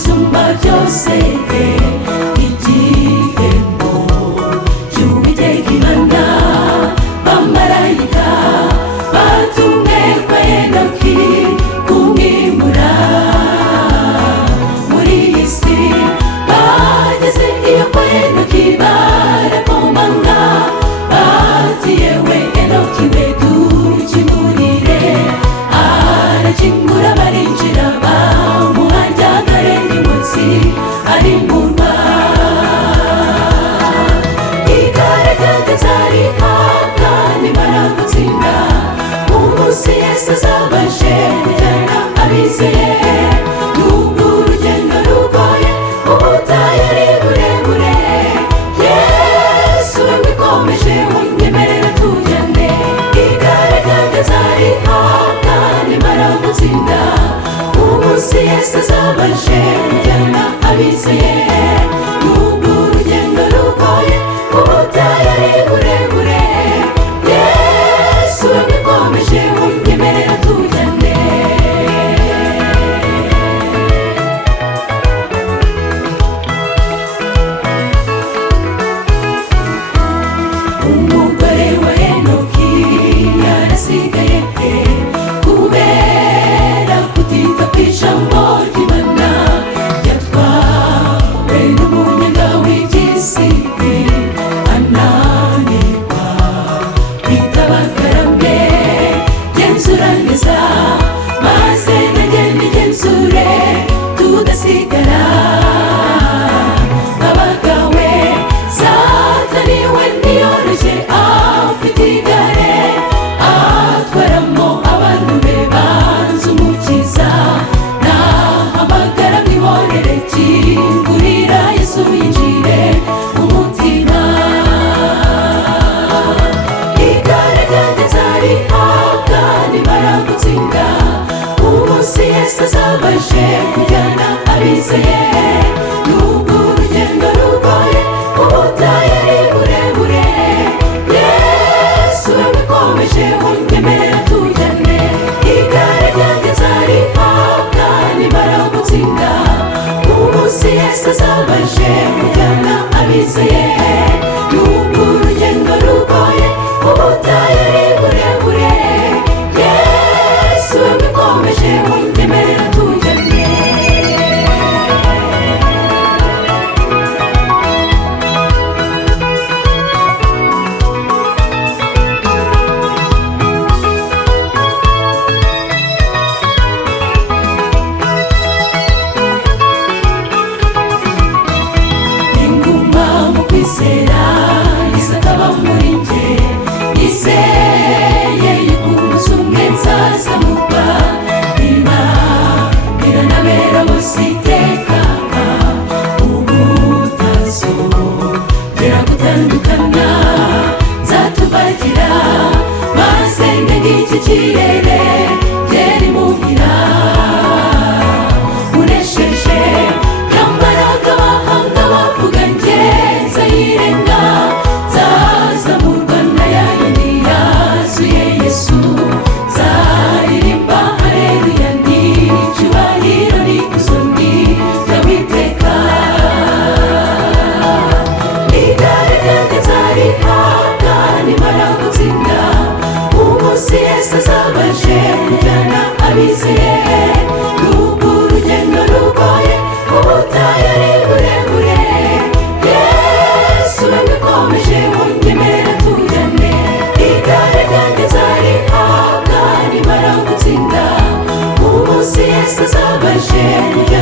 isumba byose igihembo cy'Uwiteka Imana. Bamarayika batumwe kwa Henoki kumwimura muri iyi si, bageze iyo kwa Henoki barakomanga bati yewe Henoki we dukingurire. Arakingura barinjira bamuhajyagare n'imotsi ari mu rwa. Igare ryageze arihabwa nimara gutsinda, umunsi Yesu azabaje kujyana abizeye. Nubwo urugendo rugoye ubutayu ari burebure, Yesu we wikomeje unyemerera tujyane. Igare ryageze arihabwa nimara gutsinda, umunsi Yesu azabaje kujyana abizeye. Nubwo urugendo rugoye ubutayu ari burebure, Yesu we wikomeje unyemerera tujyane. Umugore wa Henoki yarasigaye kubera kutita ku ijambo ry'Imana. Yatwawe n'umunyenga w'iby'isi ananirwa kwitaba akarame. Genzura neza maze nanjye nigenzure tudasigara nk'abagawe. Satani we ntiyoroshye afite igare atwaramo abantu be banze Umukiza. Nahamagara mwihorere kingurira Yesu yinjire mu mutima. Igare ryageze arihabwa nimara gutsinda, umunsi Yesu azabaje kujyana abizeye. Nubwo urugendo rugoye ubutayu ari burebure, Yesu we wikomeje unyemerera tujyane. Igare ryageze arihabwa nimara gutsinda, umunsi Yesu azabaje kujyana abizeye. Nubwo urugendo rugoye ubutayu ari burebure, Yesu we wikomeje unyemerera tujyane. Inguma mu kwizera isakaba muri njye, yizeye yuko umunsi umwe nzazamurwa. Niba biranabera bose iteka ubutazongera gutandukana, nzatubagira maze ndenge iki kirere byeri muhira. Unesheje yambaraga abahanga bavuga njye nzayirenga, nzazamurwa na ya yindi yazuye Yesu. Nzaririmba haleluya n'icyubahiro n'ikuzo ni ry'Uwiteka. Igare ryageze arihabwa nimara gutsinda, umunsi Yesu azabaje kujyana abizeye. Nubwo urugendo rugoye ubutayu ari burebure, Yesu we wikomeje unyemerera tujyane. Igare ryageze arihabwa nimara gutsinda, umunsi Yesu azabaje kujyana